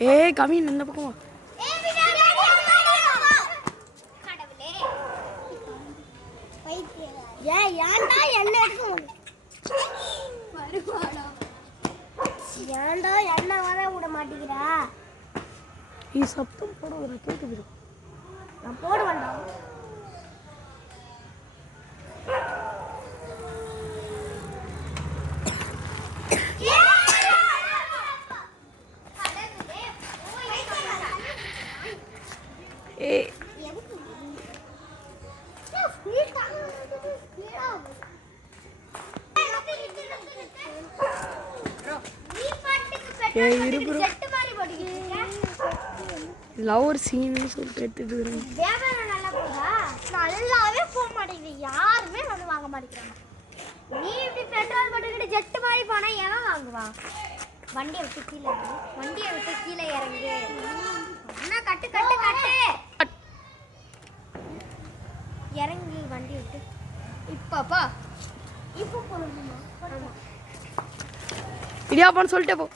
ஏய் கவின் இந்த பக்கம் வா. ஏன்டா என்ன எடுக்க ஏன்டா என்ன வர விட மாட்டேங்கிறா? நீ சத்தம் போடுற கேட்குது. நான் போட வேண்டாம். ஏய் லவர் சீன்னு சொல்லிட்டு எடுத்துட்டு இருக்கிறேன். வியாபாரம் நல்லா போதா? நல்லாவே போக மாட்டேங்குது. யாருமே வந்து வாங்க மாட்டேங்கிறாங்க. நீ இப்படி பெட்ரோல் போட்டுக்கிட்டு ஜெட்டு மாதிரி போனா எவன் வாங்குவான்? வண்டியை விட்டு கீழே இறங்கு. அண்ணா கட்டு கட்டு கட்டு இறங்கி வண்டி விட்டு. இப்போ போகணுமா? இடியாப்பான்னு சொல்லிட்டே போ.